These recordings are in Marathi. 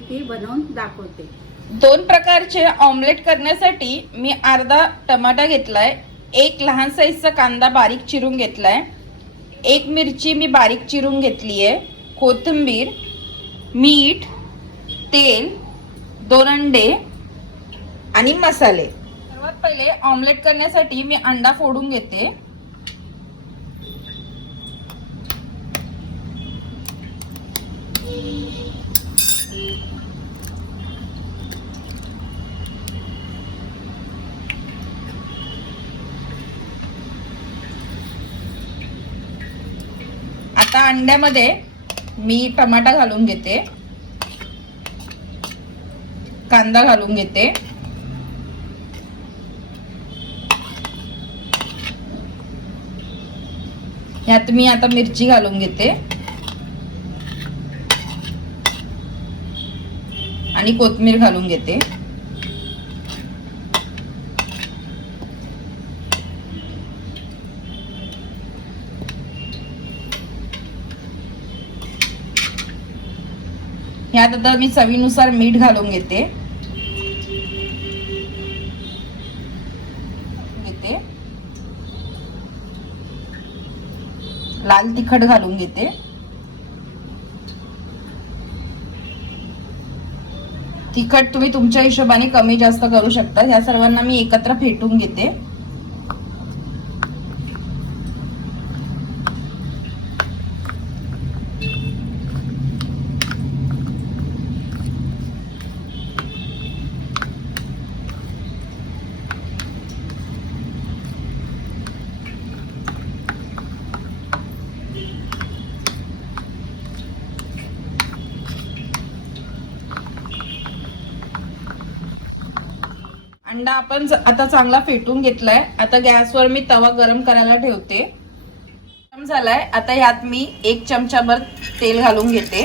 रेसिपी बनवून दाखवते. दोन प्रकारचे ऑमलेट करण्यासाठी मी अर्धा टमाटा घेतलाय एक लहान साईजचा कांदा बारीक चिरून घेतलाय एक मिरची मी बारीक चिरून घेतली आहे कोथिंबीर मीठ तेल दोन अंडे आणि मसाले. सर्वात पहिले ऑमलेट करण्यासाठी मी अंडा फोडून घेते आता अंड्यामध्ये मी टमाटा घालून घेते. कांदा घालून घेते. यात मी आता मिरची घालून घेते. आणि कोथमीर घालून घेते. ह्यात आता मी चवीनुसार मीठ घालून घेते. घेते. लाल तिखट घालून घेते. तिखट तुम्ही तुमच्या हिशोबाने कमी जास्त करू शकता. या सर्वांना मी एकत्र फेटून घेते. अंडा आपण आता चांगला फेटून घेतलाय. आता गॅसवर मी तवा गरम करायला ठेवते. गरम झालाय. आता यात मी एक चमचाभर तेल घालून घेते.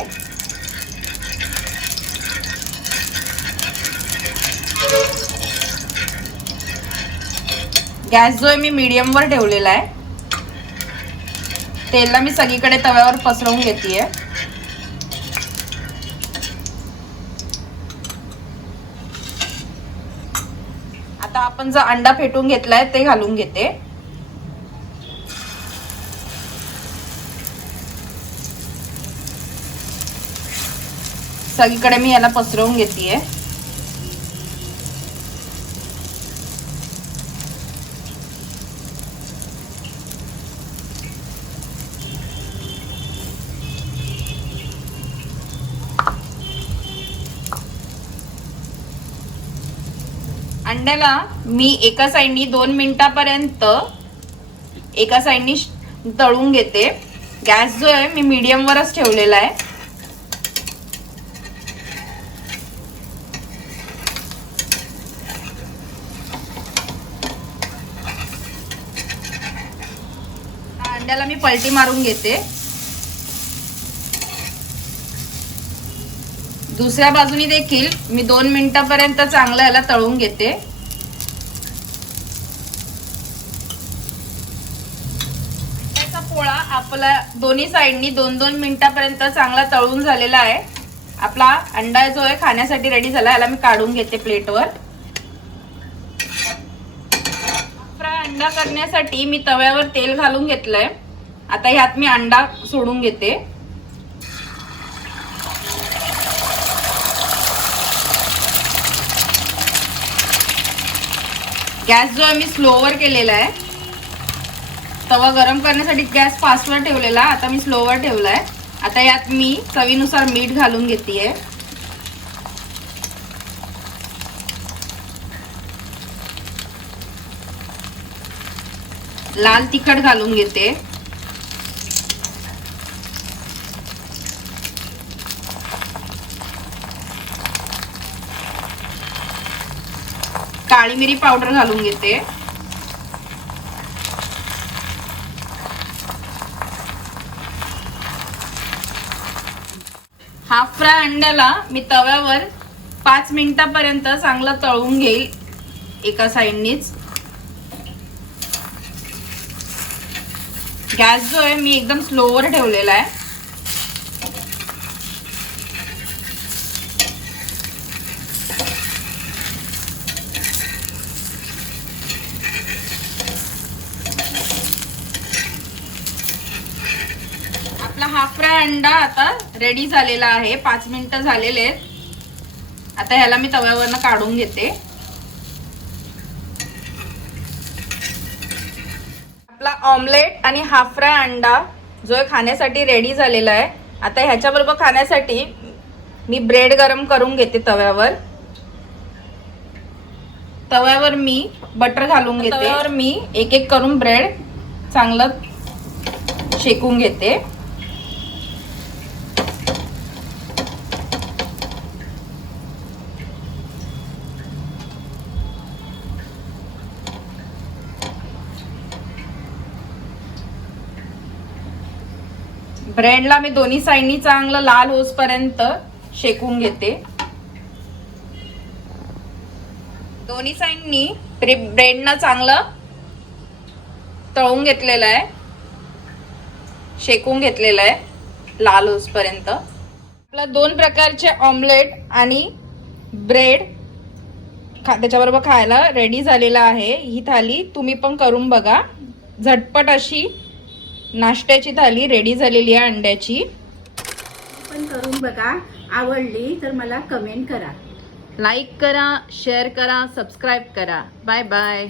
गॅस जो आहे मी मिडियमवर ठेवलेला आहे. तेलला मी सगळीकडे तव्यावर पसरवून आहे आता आपण जो अंडा फेटून घेतलाय ते घालून घेते. सगळीकडे मी याला पसरवून घेतेय. अंड्याला मी एका साईडनी दोन मिनिटापर्यंत एका साईडनी तळून घेते. गॅस जो आहे मी मीडियम वरच ठेवलेला आहे. कांद्याला अंड्याला मी पलटी मारून घेते. दुसऱ्या बाजूनी देखील मी दोन मिनिटापर्यंत चांगलं याला तळून घेते. पोळा आपला दोन्ही साईडनी दोन दोन मिनिटापर्यंत चांगला तळून झालेला आहे. आपला अंडा जो आहे खाण्यासाठी रेडी झाला याला मी काढून घेते प्लेटवर. फ्राय अंडा करण्यासाठी मी तव्यावर तेल घालून घेतलंय. आता ह्यात मी अंडा सोडून घेते. गॅस जो आहे मी स्लोवर केलेला आहे. तवा गरम करण्यासाठी गॅस फास्टवर ठेवलेला. आता मी स्लोवर ठेवलाय. आता यात मी चवीनुसार मीठ घालून घेते लाल तिखट घालून घेते. काळी मिरी पावडर घालून घेते. हाफ फ्राय अंड्याला मी तव्यावर पाच मिनिटापर्यंत चांगलं तळून घेईल एका साईडनीच. गॅस जो आहे मी एकदम स्लोवर ठेवलेला आहे. आपला हाफ फ्राय अंडा आता रेडी झालेला आहे. पाच मिनिटं झालेले आहेत. आता ह्याला मी तव्यावरनं काढून घेते. आपला ऑमलेट आणि हाफ फ्राय अंडा जो खाण्यासाठी रेडी झालेला आहे. आता ह्याच्याबरोबर खाण्यासाठी मी ब्रेड गरम करून घेते तव्यावर. तव्यावर मी बटर घालून घेते. तव्यावर मी एक एक करून ब्रेड चांगलं शेकून घेते. ब्रेडला मी दोन्ही साईडनी चांगलं लाल होसपर्यंत शेकून घेते. दोन्ही साईडनी ब्रेडनं चांगलं तळून घेतलेलं आहे. शेकून घेतलेलं आहे लाल होसपर्यंत. आपला दोन प्रकारचे ऑमलेट आणि ब्रेड खा त्याच्याबरोबर खायला रेडी झालेला आहे. ही थाली तुम्ही पण करून बघा. झटपट अशी नाश्त्याची थाली रेडी झालेली आहे अंड्याची. पण करून बघा आवडली तर मला कमेंट करा. लाईक करा शेअर करा सबस्क्राईब करा. Bye bye